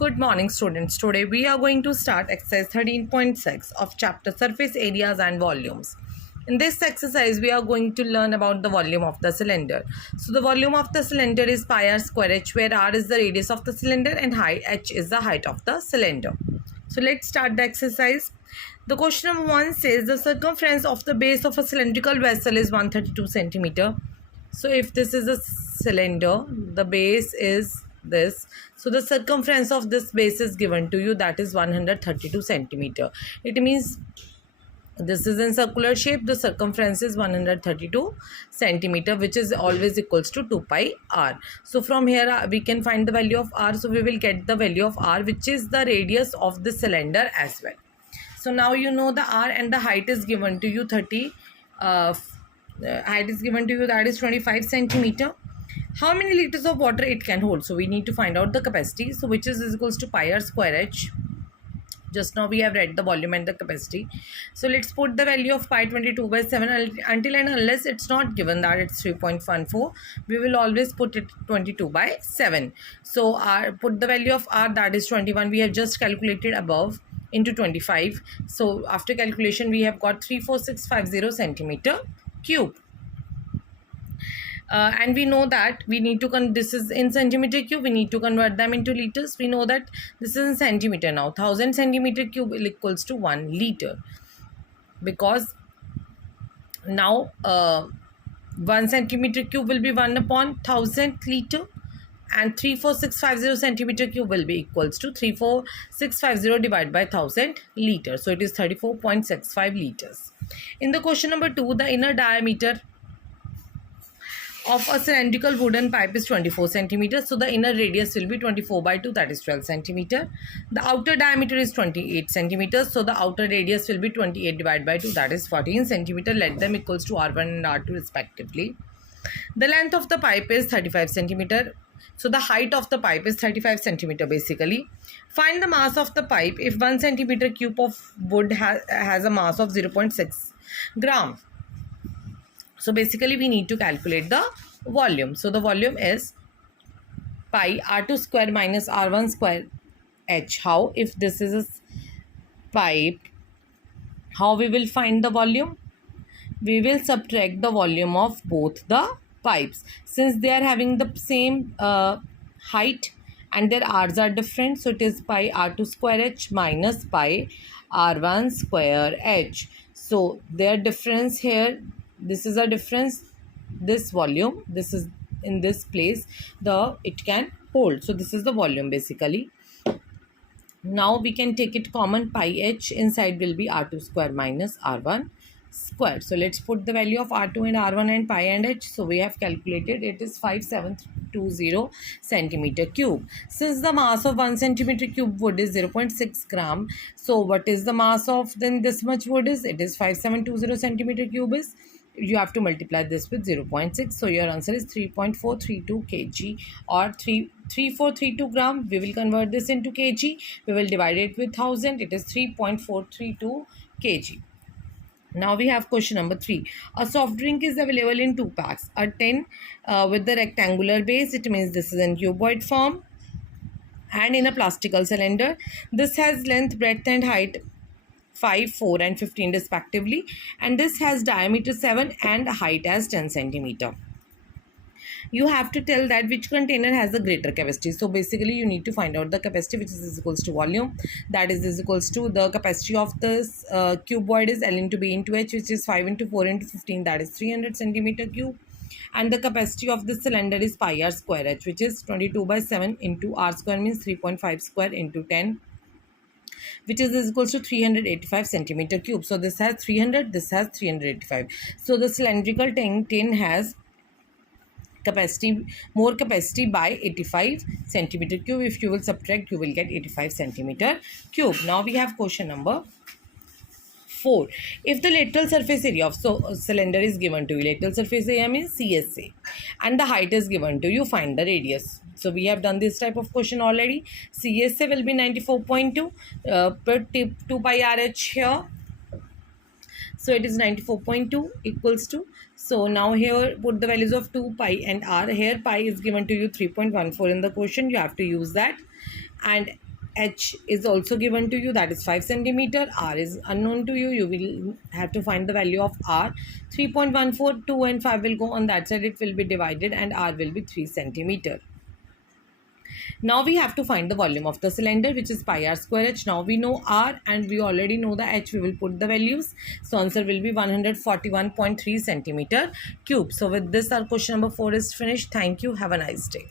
Good morning, students. Today we are going to start exercise 13.6 of chapter surface areas and volumes. In this exercise, we are going to learn about the volume of the cylinder. So the volume of the cylinder is pi r square h, where r is the radius of the cylinder and height h is the height of the cylinder. So let's start the exercise. The question number 1 says the circumference of the base of a cylindrical vessel is 132 centimeter. So if this is a cylinder, the base is this. So the circumference of this base is given to you, that is 132 centimeter. It means this is in circular shape, the circumference is 132 centimeter, which is always equals to 2 pi r. So from here we can find the value of r. So we will get the value of r, which is the radius of the cylinder as well. So now you know the r, and the height is given to you height is given to you, that is 25 centimeter. How many liters of water it can hold? So we need to find out the capacity, so which is equals to pi r square h. Just now we have read the volume and the capacity. So let's put the value of pi 22 by 7 until and unless it's not given that it's 3.14. We will always put it 22 by 7. So put the value of r, that is 21. We have just calculated above, into 25. So after calculation we have got 34650 centimeter cube. And we know that we need to this is in centimeter cube, we need to convert them into liters. We know that this is in centimeter now. 1000 centimeter cube equals to 1 liter, because now 1 centimeter cube will be 1 upon 1000 liter, and 34650 centimeter cube will be equals to 34650 divided by 1000 liters. So it is 34.65 liters. In the question number 2, the inner diameter of a cylindrical wooden pipe is 24 centimeters. So the inner radius will be 24 by 2, that is 12 centimeter. The outer diameter is 28 centimeters. So the outer radius will be 28 divided by 2, that is 14 centimeter. Let them equals to r1 and r2 respectively. The length of the pipe is 35 centimeter. So the height of the pipe is 35 centimeter basically. Find the mass of the pipe if 1 centimeter cube of wood has a mass of 0.6 gram. So basically we need to calculate the volume. So the volume is pi r2 square minus r1 square h. How? If this is a pipe, how we will find the volume? We will subtract the volume of both the pipes. Since they are having the same height and their r's are different, so it is pi r2 square h minus pi r1 square h. So their difference here, this is a difference, this volume, this is in this place, it can hold. So this is the volume basically. Now we can take it common, pi h inside will be r2 square minus r1 square. So let's put the value of r2 and r1 and pi and h. So we have calculated, it is 5720 centimeter cube. Since the mass of 1 centimeter cube wood is 0.6 gram, so what is the mass of then this much wood is? It is 5720 centimeter cube is, you have to multiply this with 0.6. So your answer is 3.432 kg or 3432 gram. We will convert this into kg. We will divide it with 1000. It is 3.432 kg. Now we have question number 3. A soft drink is available in 2 packs. A 10 with the rectangular base, it means this is in cuboid form, and in a plastical cylinder. This has length, breadth and height 5, 4 and 15 respectively, and this has diameter 7 and height as 10 centimeter. You have to tell that which container has the greater capacity. So basically you need to find out the capacity, which is equals to volume, that is equals to the capacity of this cuboid is L into B into H, which is 5 into 4 into 15, that is 300 centimeter cube. And the capacity of this cylinder is pi r square h, which is 22 by 7 into r square means 3.5 square into 10, which is equals to 385 centimeter cube. So this has 300, this has 385. So the cylindrical tin has capacity, more capacity by 85 centimeter cube. If you will subtract, you will get 85 centimeter cube. Now we have question number 4. If the lateral surface area of cylinder is given to you, lateral surface area means CSA, and the height is given to you, find the radius. So we have done this type of question already. CSA will be 94.2 per 2 pi RH here. So it is 94.2 equals to. So now here put the values of 2 pi and r. Here pi is given to you 3.14 in the question. You have to use that. And H is also given to you, that is 5 centimeter. R is unknown to you. You will have to find the value of R. 3.14, 2 and 5 will go on that side. It will be divided and R will be 3 centimeter. Now we have to find the volume of the cylinder, which is pi r square h. Now we know R and we already know the h. We will put the values. So answer will be 141.3 centimeter cube. So with this, our question number 4 is finished. Thank you. Have a nice day.